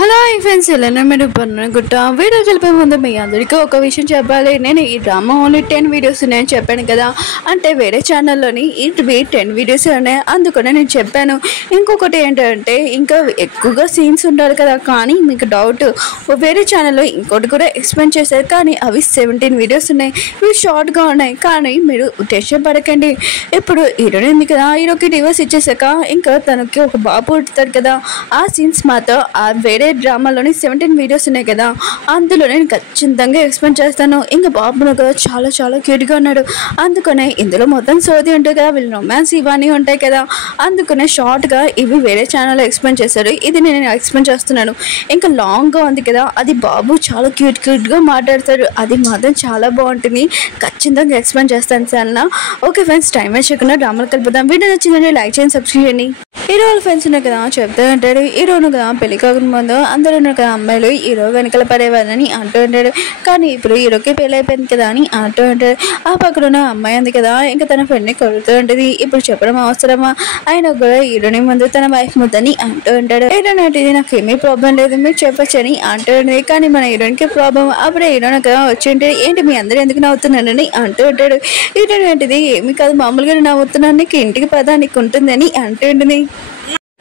Hello friends, ఎలా మీరు గుట్ట వీడియో కలిపే ముందు మీ అందరికీ ఒక విషయం చెప్పాలి. నేను ఈ డ్రామా ఓన్లీ 10 వీడియోస్ నేను చెప్పాను కదా, అంటే వేరే ఛానల్లోని ఇవి 10 వీడియోస్ ఉన్నాయి, అందుకనే నేను చెప్పాను. ఇంకొకటి ఏంటంటే ఇంకా ఎక్కువగా సీన్స్ ఉండాలి కదా, కానీ మీకు డౌట్ వేరే ఛానల్లో ఇంకోటి కూడా ఎక్స్ప్లెయిన్ చేశారు, కానీ అవి 17 వీడియోస్ ఉన్నాయి. ఇవి షార్ట్గా ఉన్నాయి, కానీ మీరు టెన్షన్ పడకండి. ఇప్పుడు హీరోయిన్ ఉంది కదా, హీరోకి డివోర్స్ ఇచ్చేసాక ఇంకా తనకి ఒక బాబు పుడతాడు కదా, ఆ సీన్స్ మాత్రం ఆ వేరే డ్రామాలోని 17 వీడియోస్ ఉన్నాయి కదా, అందులో నేను ఖచ్చితంగా ఎక్స్ప్లెయిన్ చేస్తాను. ఇంకా బాబును కదా చాలా చాలా క్యూట్గా ఉన్నాడు, అందుకనే ఇందులో మొత్తం సోది ఉంటాయి కదా, వీళ్ళు రొమాన్స్ ఇవన్నీ ఉంటాయి కదా, అందుకనే షార్ట్గా ఇవి వేరే ఛానల్లో ఎక్స్ప్లెయిన్ చేశారు, ఇది నేను ఎక్స్ప్లెయిన్ చేస్తున్నాను. ఇంకా లాంగ్గా ఉంది కదా, అది బాబు చాలా క్యూట్గా మాట్లాడతాడు, అది మాత్రం చాలా బాగుంటుంది, ఖచ్చితంగా ఎక్స్ప్లెయిన్ చేస్తాను sir. Okay friends, time waste చేయకుండా డ్రామాలు కలిపిద్దాం. వీడియో నచ్చిందండి లైక్ చేయండి, సబ్స్క్రైబ్ చేయండి. హీరో వాళ్ళ ఫ్రెండ్స్ ఉన్నాయి కదా, చెప్తూ ఉంటాడు హీరోను కదా పెళ్లి కాకముందు అందరూ కదా అమ్మాయిలు హీరో వెనకాల పడేవాళ్ళని అంటూ ఉంటాడు, కానీ ఇప్పుడు హీరోకి పెళ్ళి అయిపోయింది కదా అని అంటూ ఉంటాడు. ఆ పక్కన ఉన్న అమ్మాయి ఉంది కదా, ఇంకా తన ఫ్రెండ్ని కొడుతూ ఉంటుంది. ఇప్పుడు చెప్పడం అవసరమా, ఆయన కూడా హీరోని ముందు తన వైఫ్ ముద్దని అంటూ ఉంటాడు. హీరోయిన్ అంటే నాకేమీ ప్రాబ్లం లేదు, మీరు చెప్పొచ్చని అంటూ ఉంటుంది, కానీ మన హీరోయిన్కి ప్రాబ్లం. అప్పుడే హీరోయిన్ కదా వచ్చి ఉంటుంది, ఏంటి మీ అందరూ ఎందుకు నవ్వుతున్నారని అంటూ ఉంటాడు. హీరోయిన్ ఏంటిది ఏమి కాదు, మామూలుగా నవ్వుతున్నాను, నీకు ఇంటికి పదా నీకు ఉంటుందని అంటూ ఉంటుంది.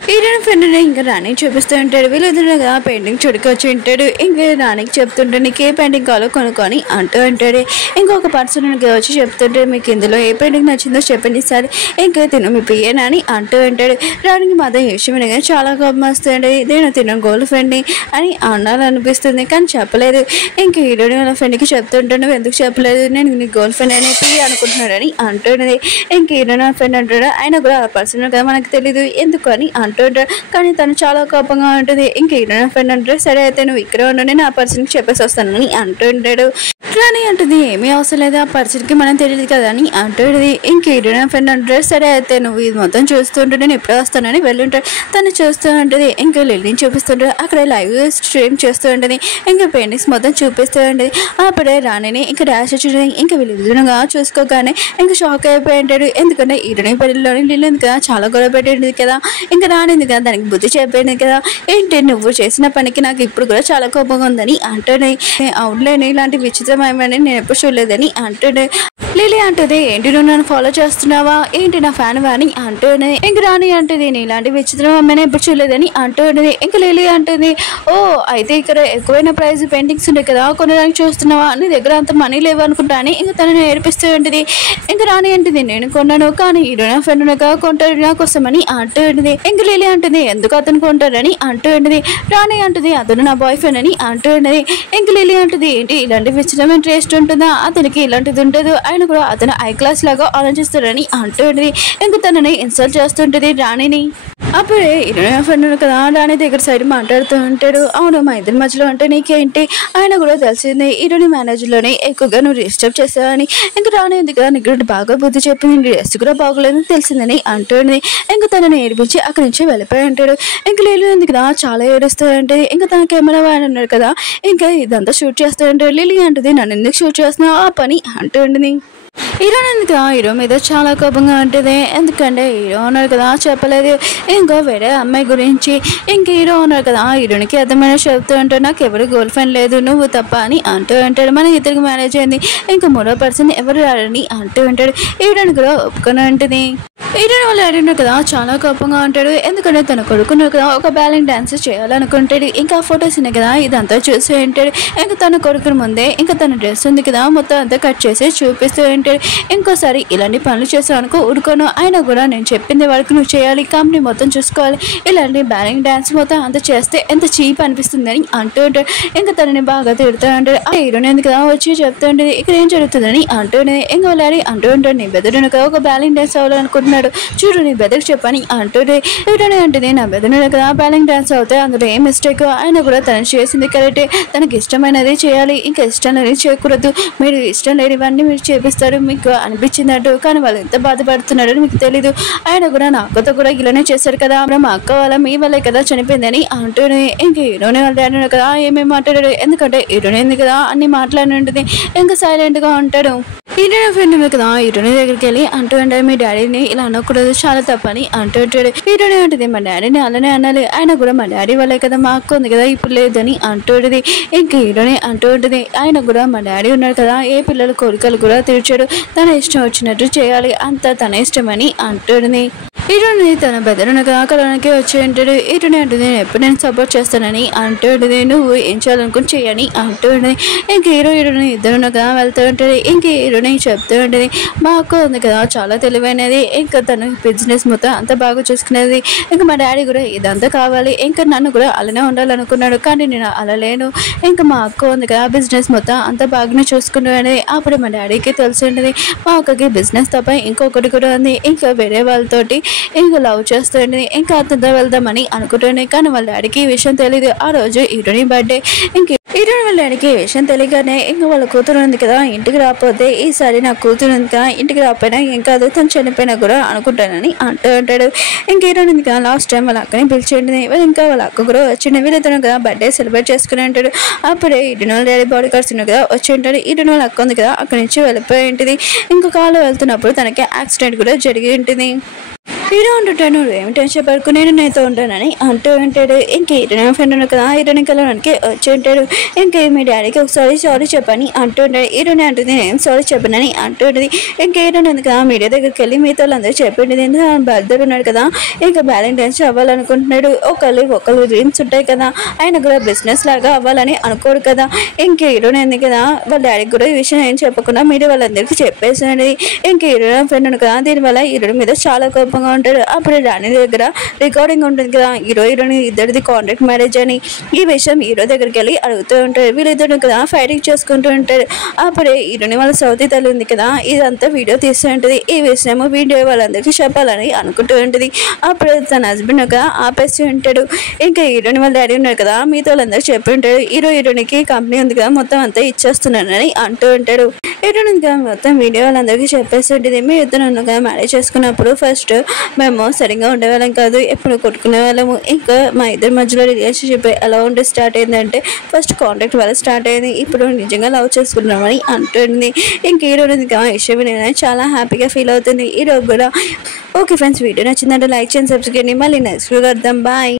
హీరోయిన్ ఫ్రెండ్ని ఇంకా రాణికి చూపిస్తూ ఉంటాడు. వీళ్ళెదురుగా పెయింటింగ్ చుడుకు వచ్చి ఉంటాడు. ఇంకా రాణికి చెప్తుంటే నీకు ఏ పెయింటింగ్ కావాలో కొనుక్కొని అంటూ ఉంటాడు. ఇంకొక పర్సన్ వచ్చి చెప్తుంటే మీకు ఇందులో ఏ పెయింటింగ్ నచ్చిందో చెప్పండి సార్, ఇంకా తిను మీ పియ్యేనా అని అంటూ ఉంటాడు. రాణికి మాత్రం ఈ విషయం కానీ చాలా కోపం వస్తుంది. నేను తిన గోల్డ్ ఫ్రెండ్ని అని అనాలనిపిస్తుంది, కానీ చెప్పలేదు. ఇంకా హీరోయిన్ వాళ్ళ ఫ్రెండ్కి చెప్తుంటే నువ్వు ఎందుకు చెప్పలేదు, నేను నీ గోల్డ్ ఫ్రెండ్ అని పియ్యి అనుకుంటున్నాడని అంటున్నది. ఇంక హీరోయిన్ వాళ్ళ ఫ్రెండ్ అంటాడు, ఆయన కూడా ఆ పర్సన్ కదా మనకు తెలీదు ఎందుకు అని అంటాడు, కానీ తను చాలా కోపంగా ఉంటుంది. ఇంక హీరోయిన్ ఫ్రెండ్ అంటాడు, సరే అయితే నువ్వు ఇక్కడ ఉండు, నేను ఆ పర్సన్కి చెప్పేసి వస్తాను అని అంటుంటాడు. కానీ అంటుంది ఏమీ అవసరం లేదు, ఆ పర్సన్కి మనం తెలియదు కదా అని అంటుంది. ఇంక హీరోయిన్ ఫ్రెండ్ అంటాడు, సరే అయితే నువ్వు ఇది మొత్తం చూస్తుంటే నేను ఎప్పుడో వస్తానని వెళ్ళుంటాడు. తను చూస్తూ ఉంటుంది. ఇంకా లిల్లీని చూపిస్తుంటాడు, అక్కడ లైవ్ స్ట్రీమ్ చేస్తూ ఉంటుంది. ఇంకా పెయింటింగ్స్ మొత్తం చూపిస్తూ ఉంటుంది. అప్పుడే రాణిని ఇంకా డాష్ వచ్చి ఇంకా వీళ్ళుగా చూసుకోగానే ఇంకా షాక్ అయిపోయి ఉంటాడు. ఎందుకంటే హీరోయిన్ పెళ్లిలోని లిల్లీ కదా చాలా గొడవ పెట్టింది కదా, ఇంకా రానింది కదా, దానికి బుద్ధి చెప్పేది కదా, ఏంటి నువ్వు చేసిన పనికి నాకు ఇప్పుడు కూడా చాలా కోపంగా ఉందని అంటున్నాయి. అవుట్లేని ఇలాంటి విచిత్రమేమని నేను ఎప్పుడు చూడలేదని అంటున్నాయి. లిల్లీ అంటుంది, ఏంటి నువ్వు నన్ను ఫాలో చేస్తున్నావా, ఏంటి నా ఫ్యాన్ అని అంటున్నది. ఇంక రాణి అంటుంది, నేను ఇలాంటి విచిత్రం అమ్మాయిని ఎప్పుడు చూడలేదని అంటున్నది. ఇంకా లిల్లీ అంటుంది, ఓ అయితే ఇక్కడ ఎక్కువైన ప్రైజ్ పెయింటింగ్స్ ఉంటాయి కదా కొనడానికి చూస్తున్నావా, నీ దగ్గర అంత మనీ లేవు అనుకుంటా అని ఇంకా తనని ఏడిపిస్తూ ఉంటుంది. ఇంకా రాణి అంటుంది, నేను కొన్నాను, కానీ హీరోయిన్ ఫ్రెండ్ కొంటాడు నా కోసమని అంటూ ఉంటుంది. ఇంక లిల్లీ అంటుంది, ఎందుకు అతను కొంటాడని అంటూ ఉంటుంది. రాణి అంటుంది, అతను నా బాయ్ ఫ్రెండ్ అని అంటూ ఉన్నది. ఇంక లిల్లీ అంటుంది, ఏంటి ఇలాంటి విచిత్రమైన టేస్ట్ ఉంటుందా, అతనికి ఇలాంటిది ఉంటుంది, ఆయన కూడా అతను హై క్లాస్ లాగా ఆలోచిస్తాడని అంటూ ఉంటుంది. ఇంక తనని ఇన్సల్ట్ చేస్తుంటుంది రాణిని. అప్పుడే హీరోయిన్ ఫ్రెండ్ కదా రాణి దగ్గర సైడ్ మాట్లాడుతూ ఉంటాడు, అవును మా ఇద్దరి మధ్యలో అంటే నీకేంటి, ఆయన కూడా తెలిసింది హీరోయిన్ మేనేజర్లోనే ఎక్కువగా నువ్వు డిస్టర్బ్ చేసావని. ఇంకా రాణి ఉంది కదా, నీకు బాగా బుద్ధి చెప్పింది, నీ డ్రెస్ కూడా బాగోలేదని తెలిసిందని అంటుంది. ఇంకా తనని ఏడిపించి అక్కడి నుంచి వెళ్ళిపోయి ఉంటాడు. ఇంకా లిల్లీ ఉంది కదా చాలా ఏడుస్తూ ఉంటుంది. ఇంకా తన కెమెరా వాడు ఉన్నాడు కదా, ఇంకా ఇదంతా షూట్ చేస్తూ ఉంటాడు. లిల్లీ అంటుంది, నన్ను ఎందుకు షూట్ చేస్తున్నావు ఆ పని అంటూ ఉంటుంది. హీరోయిన్ కదా హీరో మీద చాలా కోపంగా ఉంటుంది, ఎందుకంటే హీరో ఉన్నారు కదా చెప్పలేదు ఇంకో వేరే అమ్మాయి గురించి. ఇంక హీరో ఉన్నారు కదా హీరోనికి అర్థమైన చెప్తూ ఉంటాడు, నాకు ఎవరు గర్ల్ ఫ్రెండ్ లేదు నువ్వు తప్ప అని అంటూ ఉంటాడు. మన ఇద్దరికి మ్యారేజ్ అయింది, ఇంకా మూడో పర్సన్ ఎవరు రాడని అంటూ ఉంటాడు. హీరోయిన్ కూడా ఒప్పుకొని ఉంటుంది. హీరోయిన్ వాళ్ళు ఆడినారు కదా చాలా కోపంగా ఉంటాడు, ఎందుకంటే తన కొడుకున్నారు కదా ఒక బ్యాలెన్స్ డాన్స్ చేయాలనుకుంటాడు. ఇంకా ఫొటోస్ ఉన్నాయి కదా ఇదంతా చూస్తూ ఉంటాడు. ఇంకా తన కొడుకుని ముందే ఇంకా తన డ్రెస్ ఉంది కదా మొత్తం అంతా కట్ చేసి చూపిస్తూ ఉంటాడు. ఇంకోసారి ఇలాంటి పనులు చేసావనుకో ఊరుకోను, అయినా కూడా నేను చెప్పింది వరకు నువ్వు చేయాలి, కంపెనీ మొత్తం చూసుకోవాలి, ఇలాంటి బ్యాలెన్స్ డాన్స్ మొత్తం అంత చేస్తే ఎంత చీప్ అనిపిస్తుందని అంటూ ఉంటాడు. ఇంకా తనని బాగా తిడుతూ ఉంటాడు. ఆ హీరోయిన్ ఎందుకు కదా వచ్చి చెప్తూ ఉంటుంది, ఇక్కడ ఏం జరుగుతుందని అంటూ ఉంటుంది. ఇంకా వాళ్ళు అంటూ ఉంటాడు, నీ బెదరును కదా ఒక బ్యాలెన్స్ డాన్స్ అవ్వాలనుకుంటున్నాడు, చూడు నీ బెదర్ చెప్పని అంటుంది. హీరోయిన్ అంటుంది, నా బెదరు కదా బ్యాలెన్స్ డాన్స్ అవుతాయి, అందులో ఏం మిస్టేక్, అయినా కూడా తను చేసింది కరెక్టే, తనకి ఇష్టమైనది చేయాలి, ఇంకా ఇష్టం లేని చేయకూడదు, మీరు ఇష్టం లేనివన్నీ మీరు చేపిస్తారు మీకు అనిపించినట్టు, కానీ వాళ్ళు ఎంత బాధపడుతున్నారని మీకు తెలీదు, ఆయన కూడా నా అక్కతో కూడా ఇలానే చేశారు కదా, మా అక్క వాళ్ళ మీ వల్లే కదా చనిపోయిందని అంటూనే. ఇంకా హీరోయిన్ వాళ్ళు అన్నాడు కదా ఏమేమి మాట్లాడాడు, ఎందుకంటే హీరోయిన్ కదా అన్ని మాట్లాడి ఉంటుంది. ఇంకా సైలెంట్ గా ఉంటాడు. హీరోయిన్ ఫ్రెండ్ కదా హీరోయిన్ దగ్గరికి వెళ్ళి అంటూ ఉంటాడు మీ డాడీని ఇలా అనకూడదు చాలా తప్పని అంటూ ఉంటాడు. హీరోయిన్ అంటుంది మా డాడీని అలానే అనాలి ఆయన కూడా మా డాడీ వాళ్ళే కదా మా అక్క ఉంది కదా ఇప్పుడు లేదని అంటూ ఉంటుంది. ఇంక హీరోయిన్ అంటూ ఉంటుంది ఆయన కూడా మా డాడీ ఉన్నాడు కదా ఏ పిల్లల కోరికలు కూడా తీర్చాడు తన ఇష్టం వచ్చినట్టు చేయాలి అంతా తన ఇష్టమని అంటుంది. హీరోని తన బెదరునగా కలవడానికి వచ్చి ఉంటాడు. హీరోని అంటుంది నేను ఎప్పుడు నేను సపోర్ట్ చేస్తానని అంటూ ఉంటుంది. నువ్వు ఏం చేయాలనుకుని చేయని అంటూ ఉంటుంది. ఇంక హీరోయిన్ ఇద్దరునగా వెళ్తూ ఉంటుంది. ఇంక హీరోని చెప్తూ ఉంటుంది మా అక్క ఉంది కదా చాలా తెలివైనది ఇంకా తను బిజినెస్ మొత్తం అంతా బాగా చూసుకునేది ఇంకా మా డాడీ కూడా ఇదంతా కావాలి ఇంకా నన్ను కూడా అలానే ఉండాలనుకున్నాడు కానీ నేను అలా లేను ఇంకా మా అక్క ఉంది కదా బిజినెస్ మొత్తం అంతా బాగానే చూసుకునేది. అప్పుడు మా డాడీకి తెలిసి ఉంటుంది మా అక్కకి బిజినెస్ తప్ప ఇంకొకటి కూడా ఉంది ఇంకా వేరే వాళ్ళతోటి ఇంకా లవ్ చేస్తుంది ఇంకా అతనితో వెళ్దామని అనుకుంటుంది కానీ వాళ్ళ డాడీకి ఈ విషయం తెలియదు. ఆ రోజు హీరోయిన్ బర్త్డే ఇంక హీరోయిన్ వాళ్ళ డాడీకి ఈ విషయం తెలియగానే ఇంకా వాళ్ళ కూతురు ఉంది కదా ఇంటికి రాకపోతే ఈసారి నా కూతురు ఉంది కదా ఇంటికి రాకపోయినా ఏం కాదు తను చనిపోయినా కూడా అనుకుంటానని అంటూ ఉంటాడు. ఇంక హీరోయిన్ ఉంది కదా లాస్ట్ టైం వాళ్ళ అక్కని పిలిచింది ఇంకా వాళ్ళ అక్క కూడా వచ్చింది వీళ్ళతో కదా బర్త్డే సెలబ్రేట్ చేసుకుని ఉంటాడు. అప్పుడే హీరోయిన్ వాళ్ళ డాడీ బాడీ కార్డ్స్ ఉన్నాయి కదా వచ్చి ఉంటాడు. హీరోయిన్ వాళ్ళ అక్క ఉంది కదా అక్కడి నుంచి వెళ్ళిపోయి ఉంటుంది. ఇంకా కాలు వెళ్తున్నప్పుడు తనకి యాక్సిడెంట్ కూడా జరిగి ఉంటుంది. హీరో అంటుంటాడు నువ్వు ఏమి టెన్షన్ పడుకు నేను నీతో ఉంటానని అంటూ ఉంటాడు. ఇంక హీరోయిన్ ఫ్రెండ్ ఉన్నాడు కదా హీరోయిన్ కలవడానికి వచ్చి ఉంటాడు. ఇంకా మీ డాడీకి ఒకసారి సారీ చెప్పని అంటూ ఉంటాడు. హీరోయిన్ అంటుంది నేను సారీ చెప్పనని అంటూ ఉంటుంది. ఇంకా హీరోయిన్ ఉంది కదా మీడియా దగ్గరికి వెళ్ళి మీతో అందరూ చెప్పింది బర్త్డే ఉన్నాడు కదా ఇంకా వ్యాలంటైన్స్ అవ్వాలనుకుంటున్నాడు. ఒకళ్ళు డ్రీమ్స్ ఉంటాయి కదా ఆయన కూడా బిజినెస్ లాగా అవ్వాలని అనుకోడు కదా. ఇంక హీరోయిన్ ఉంది కదా వాళ్ళ డాడీకి కూడా ఈ విషయం ఏం చెప్పకుండా మీడియా వాళ్ళందరికీ చెప్పేసినది. ఇంక హీరోయిన్ ఫ్రెండ్ ఉంది కదా దీనివల్ల హీరోయిన్ మీద చాలా కోపంగా ఉంటాడు. అప్పుడు రాణి దగ్గర రికార్డింగ్ ఉంటుంది కదా హీరోయిన్ ఇద్దరిది కాంట్రాక్ట్ మ్యారేజ్ అని ఈ విషయం హీరో దగ్గరికి వెళ్ళి అడుగుతూ ఉంటాడు. వీళ్ళిద్దరు కదా ఫైటింగ్ చేసుకుంటూ ఉంటారు. అప్పుడే హీరోని వాళ్ళ సౌతి తల్లి ఉంది కదా ఇదంతా వీడియో తీస్తూ ఉంటుంది. ఈ విషయం వీడియో వాళ్ళందరికీ చెప్పాలని అనుకుంటూ ఉంటుంది. అప్పుడు తన హస్బెండ్ ఒక ఆపేసి ఉంటాడు. ఇంకా హీరోని వాళ్ళ డాడీ ఉన్నారు కదా మీతో వాళ్ళందరూ చెప్పి ఉంటాడు హీరోయిన్కి కంపెనీ ఉంది కదా మొత్తం అంతా ఇచ్చేస్తున్నానని అంటూ ఉంటాడు. హీరోయిన్ మొత్తం వీడియో వాళ్ళందరికీ చెప్పేసి ఉంటుంది మీ ఇద్దరు మ్యారేజ్ చేసుకున్నప్పుడు ఫస్ట్ మేము సరిగ్గా ఉండేవాళ్ళం కాదు ఎప్పుడు కొట్టుకునే వాళ్ళము ఇంకా మా ఇద్దరి మధ్యలో రిలేషన్షిప్ ఎలా ఉంటే స్టార్ట్ అయిందంటే ఫస్ట్ కాంటాక్ట్ వల్ల స్టార్ట్ అయింది ఇప్పుడు నిజంగా లవ్ చేసుకున్నామని అంటుంది. ఇంక హీరోయిన్ విషయం నేను చాలా హ్యాపీగా ఫీల్ అవుతుంది హీరో కూడా. ఓకే ఫ్రెండ్స్ వీడియో నచ్చిందంటే లైక్ చేయండి సబ్స్క్రైబ్ చేయండి మళ్ళీ నెక్స్ట్ వీడియో కలుద్దాం బాయ్.